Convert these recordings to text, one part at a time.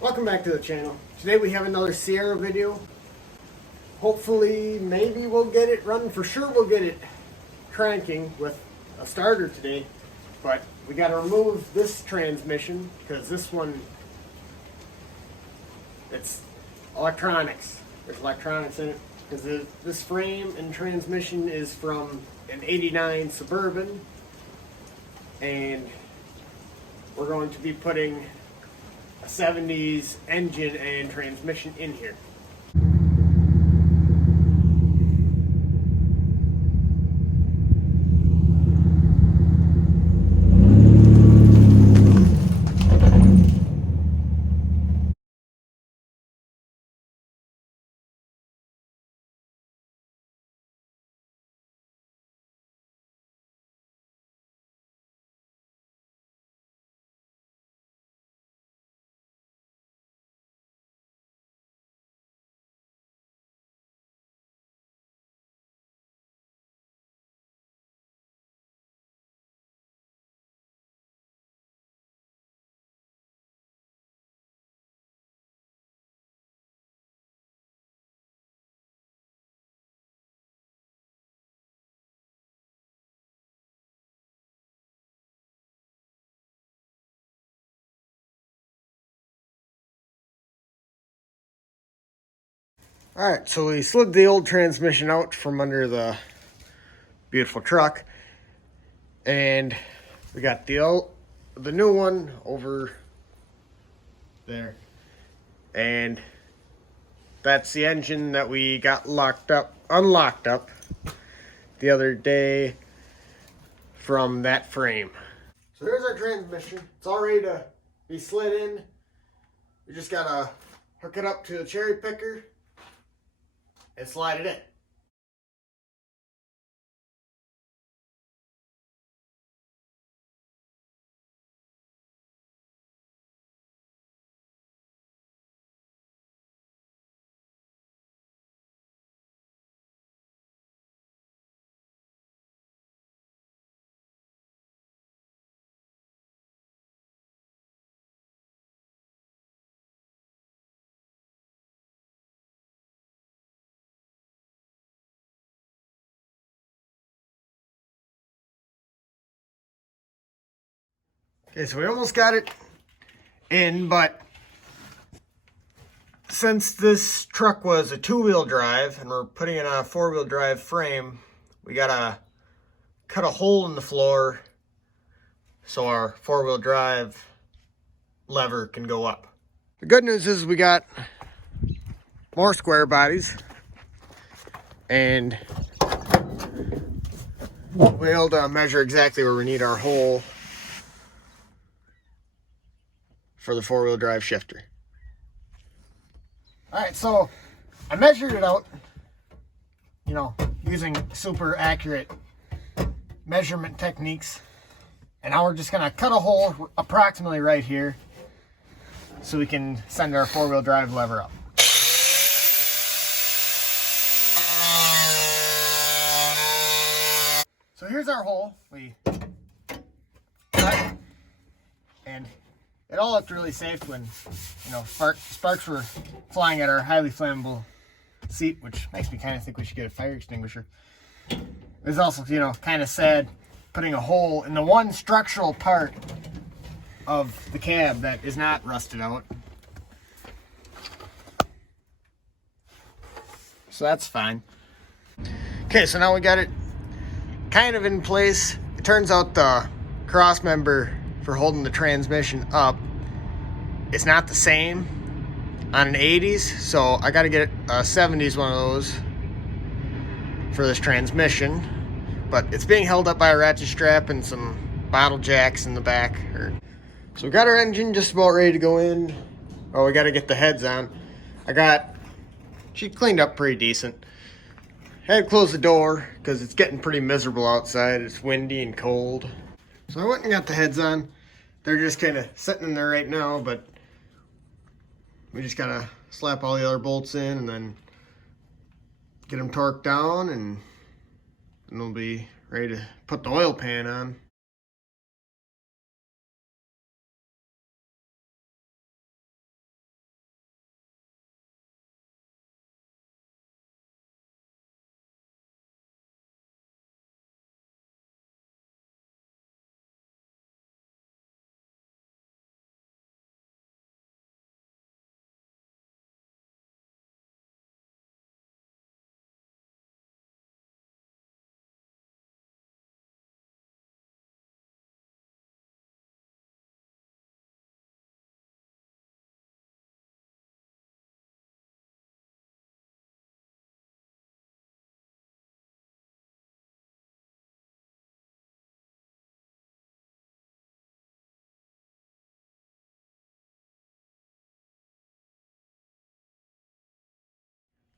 Welcome back to the channel. Today we have another Sierra video. Hopefully, maybe we'll get it running. For sure we'll get it cranking with a starter today. But we got to remove this transmission because this one, it's electronics. There's electronics in it. Because this frame and transmission is from an 89 Suburban. And we're going to be putting a 70s engine and transmission in here. Alright, so we slid the old transmission out from under the beautiful truck. And we got the new one over there. And that's the engine that we got unlocked up the other day from that frame. So here's our transmission. It's all ready to be slid in. We just gotta hook it up to the cherry picker and slide it in. Okay, so we almost got it in, but since this truck was a two-wheel drive and we're putting it on a four-wheel drive frame, we gotta cut a hole in the floor so our four-wheel drive lever can go up. The good news is we got more square bodies and we'll be able to measure exactly where we need our hole for the four-wheel drive shifter. All right, so I measured it out, using super accurate measurement techniques. And now we're just gonna cut a hole approximately right here so we can send our four-wheel drive lever up. So here's our hole. We cut, and it all looked really safe when, sparks were flying at our highly flammable seat, which makes me kind of think we should get a fire extinguisher. It was also, kind of sad putting a hole in the one structural part of the cab that is not rusted out. So that's fine. Okay, so now we got it kind of in place. It turns out the cross member for holding the transmission up, it's not the same on an 80s, so I got to get a 70s one of those for this transmission. But it's being held up by a ratchet strap and some bottle jacks in the back. So we got our engine just about ready to go in. Oh, we got to get the heads on. She cleaned up pretty decent. Had to close the door because it's getting pretty miserable outside. It's windy and cold. So I went and got the heads on. They're just kind of sitting in there right now, but we just gotta slap all the other bolts in and then get them torqued down, and we'll be ready to put the oil pan on.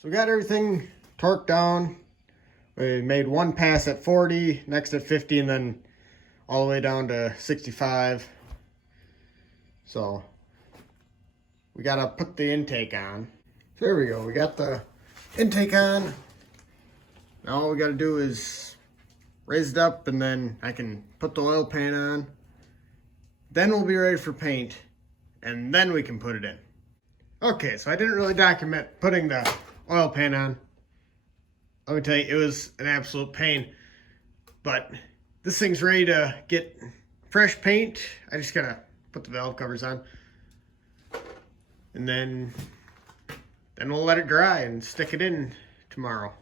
So we got everything torqued down. We made one pass at 40, next at 50, and then all the way down to 65. So we gotta put the intake on. So there we go, we got the intake on. Now all we gotta do is raise it up, and then I can put the oil pan on. Then we'll be ready for paint, and then we can put it in. Okay, so I didn't really document putting the oil pan on. Let me tell you, it was an absolute pain. But this thing's ready to get fresh paint. I just gotta put the valve covers on. And then we'll let it dry and stick it in tomorrow.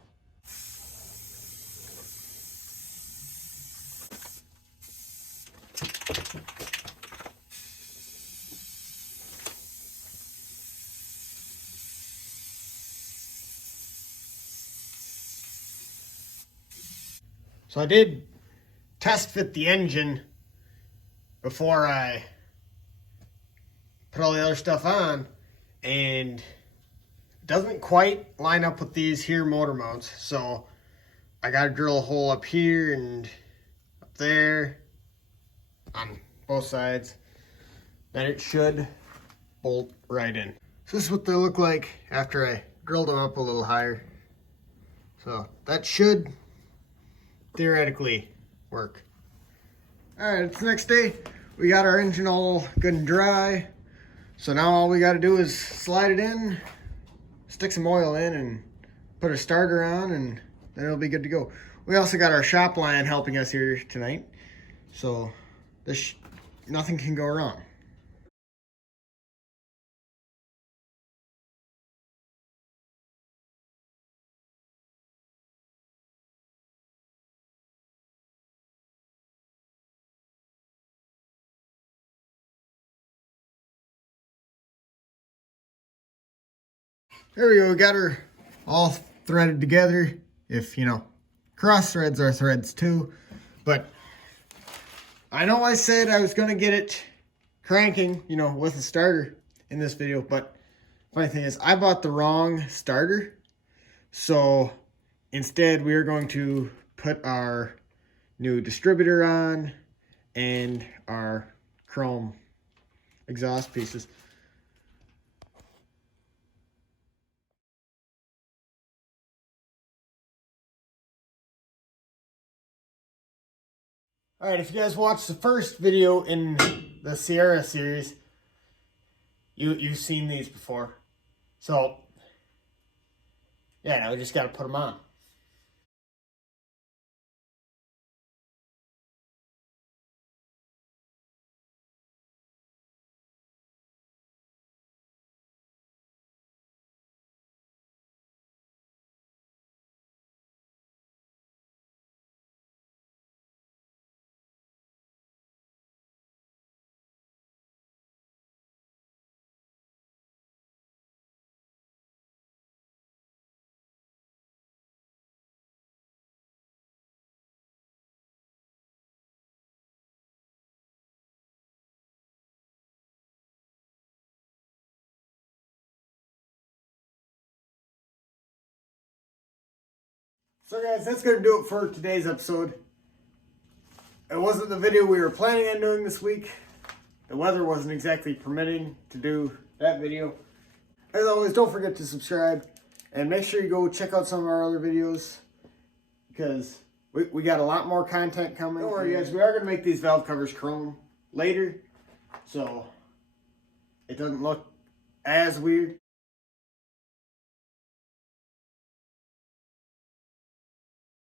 So I did test fit the engine before I put all the other stuff on, and it doesn't quite line up with these here motor mounts. So I got to drill a hole up here and up there on both sides. Then it should bolt right in. So this is what they look like after I drilled them up a little higher. So that should theoretically work. Alright, it's the next day. We got our engine all good and dry. So now all we got to do is slide it in, stick some oil in, and put a starter on, and then it'll be good to go. We also got our shop line helping us here tonight. So nothing can go wrong. There we go, we got her all threaded together. If, cross threads are threads too. But I know I said I was going to get it cranking, with a starter in this video. But funny thing is, I bought the wrong starter. So instead, we are going to put our new distributor on and our chrome exhaust pieces. Alright, if you guys watched the first video in the Sierra series, you've seen these before. So, yeah, now we just got to put them on. So guys, that's going to do it for today's episode. It wasn't the video we were planning on doing this week. The weather wasn't exactly permitting to do that video. As always, don't forget to subscribe. And make sure you go check out some of our other videos. Because we got a lot more content coming. Don't worry guys, we are going to make these valve covers chrome later. So it doesn't look as weird.